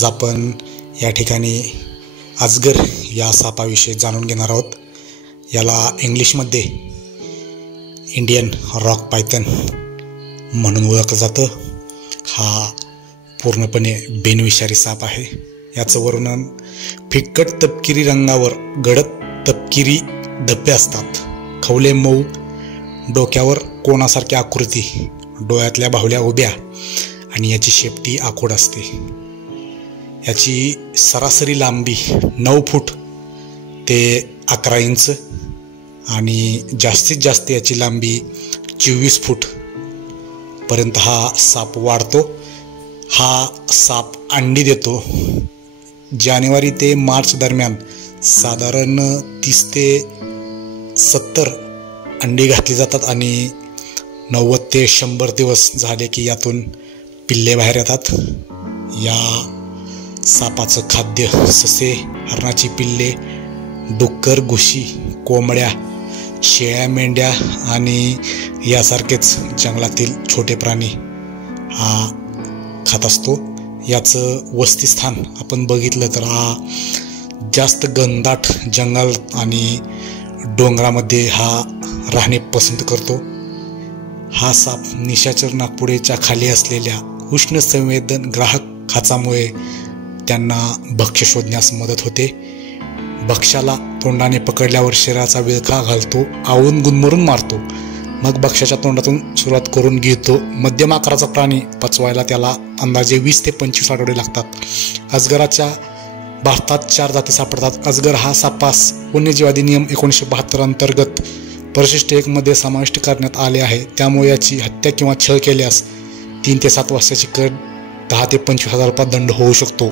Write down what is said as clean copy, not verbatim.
आज आपण या ठिकाणी अजगर या सापाविषयी जाणून घेणार आहोत। याला इंग्लिशमध्ये इंडियन रॉक पायथन म्हणून ओळखलं जातं। हा पूर्णपणे बिनविषारी साप आहे। याचं वर्णन फिकट तपकिरी रंगावर गडद तपकिरी धब्बे असतात, खवले मऊ, डोक्यावर कोणासारखी आकृती, डोळ्यातल्या बाहुल्या उभ्या आणि याची शेपटी आखूड असते। याची सरासरी लांबी 9 फूट ते 11 इंच आणि जास्तीत जास्त याची लांबी 24 फूट पर्यंत हा साप वाढतो। हा साप अंडी देतो। जानेवारी ते मार्च दरम्यान साधारण 30 ते 70 अंडी घातली जातात आणि 90 ते 100 दिवस झाले की यातून पिल्ले बाहेर येतात। या सापाचं खाद्य ससे, हरणाची पिल्ले, डुक्कर, घुशी, कोंबड्या, शेळ्या, मेंढ्या आणि यासारखेच जंगलातील छोटे प्राणी हा खात असतो। याचं वसतिस्थान आपण बघितलं तर हा जास्त घनदाट जंगल आणि डोंगरामध्ये हा राहणे पसंत करतो। हा साप निशाचर नागपुडेच्या खाली असलेल्या उष्ण संवेदन ग्राहक खाचामुळे त्यांना भक्ष्य शोधण्यास मदत होते। भक्ष्याला तोंडाने पकडल्यावर शरीराचा विळखा घालतो, आवळून गुदमरून मारतो, मग भक्ष्याच्या तोंडातून सुरुवात करून गिळतो। मध्यम आकाराचा प्राणी पचवायला त्याला अंदाजे 20 ते 25 आठवडे लागतात। अजगराच्या भारतात 4 जाती सापडतात। अजगर हा सापास वन्यजीव अधिनियम 1972 अंतर्गत परिशिष्ट 1 मध्ये समाविष्ट करण्यात आले आहे। त्यामुळे याची हत्या किंवा छळ केल्यास 3 ते 7 वर्षाची कैद, 10 ते 25,000 रुपये दंड होऊ शकतो।